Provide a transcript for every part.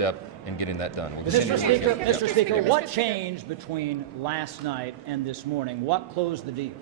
step in getting that done. We'll Mr. Speaker, what changed between last night and this morning? What closed the deal?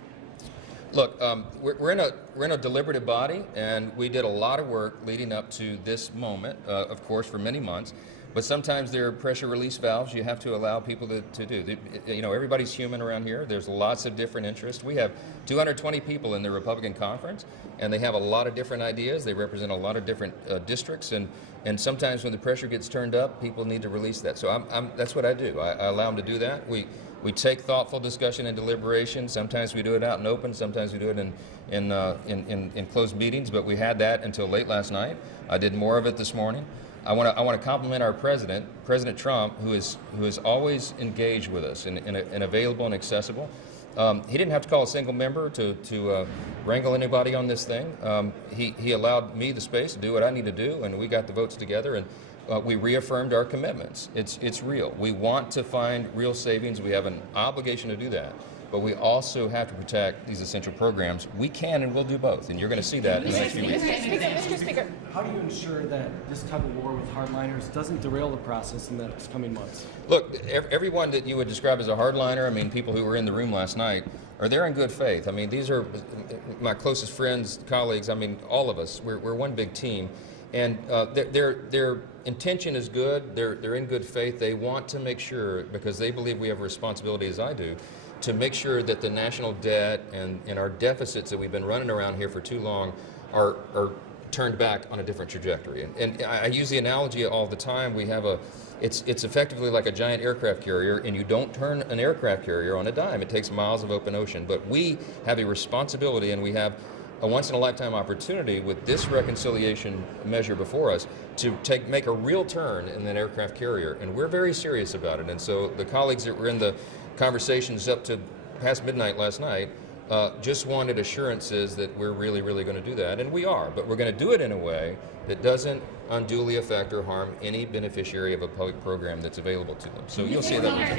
Look, we're in a deliberative body, and we did a lot of work leading up to this moment, of course, for many months. But sometimes there are pressure release valves you have to allow people to do. You know, everybody's human around here. There's lots of different interests. We have 220 people in the Republican conference, and they have a lot of different ideas. They represent a lot of different districts, and sometimes when the pressure gets turned up, people need to release that. So that's what I do. I allow them to do that. We take thoughtful discussion and deliberation. Sometimes we do it out in open. Sometimes we do it in closed meetings. But we had that until late last night. I did more of it this morning. I want to compliment our president, President Trump, who is always engaged with us and available and accessible. He didn't have to call a single member to wrangle anybody on this thing. He allowed me the space to do what I need to do, and we got the votes together, and we reaffirmed our commitments. It's real. We want to find real savings. We have an obligation to do that. But we also have to protect these essential programs. We can and will do both, and you're going to see that in the next few weeks. Mr. Speaker. How do you ensure that this tug of war with hardliners doesn't derail the process in the next coming months? Look, everyone that you would describe as a hardliner, I mean, people who were in the room last night, are there in good faith. I mean, these are my closest friends, colleagues. I mean, all of us. We're one big team. And their intention is good. They're in good faith. They want to make sure, because they believe we have a responsibility, as I do, to make sure that the national debt and our deficits that we've been running around here for too long are turned back on a different trajectory. And I use the analogy all the time. We have it's effectively like a giant aircraft carrier, and you don't turn an aircraft carrier on a dime. It takes miles of open ocean. But we have a responsibility, and we have a once-in-a-lifetime opportunity with this reconciliation measure before us to make a real turn in an aircraft carrier, and we're very serious about it. And so the colleagues that were in the conversations up to past midnight last night just wanted assurances that we're really, really going to do that, and we are. But we're going to do it in a way that doesn't unduly affect or harm any beneficiary of a public program that's available to them. So you'll see that.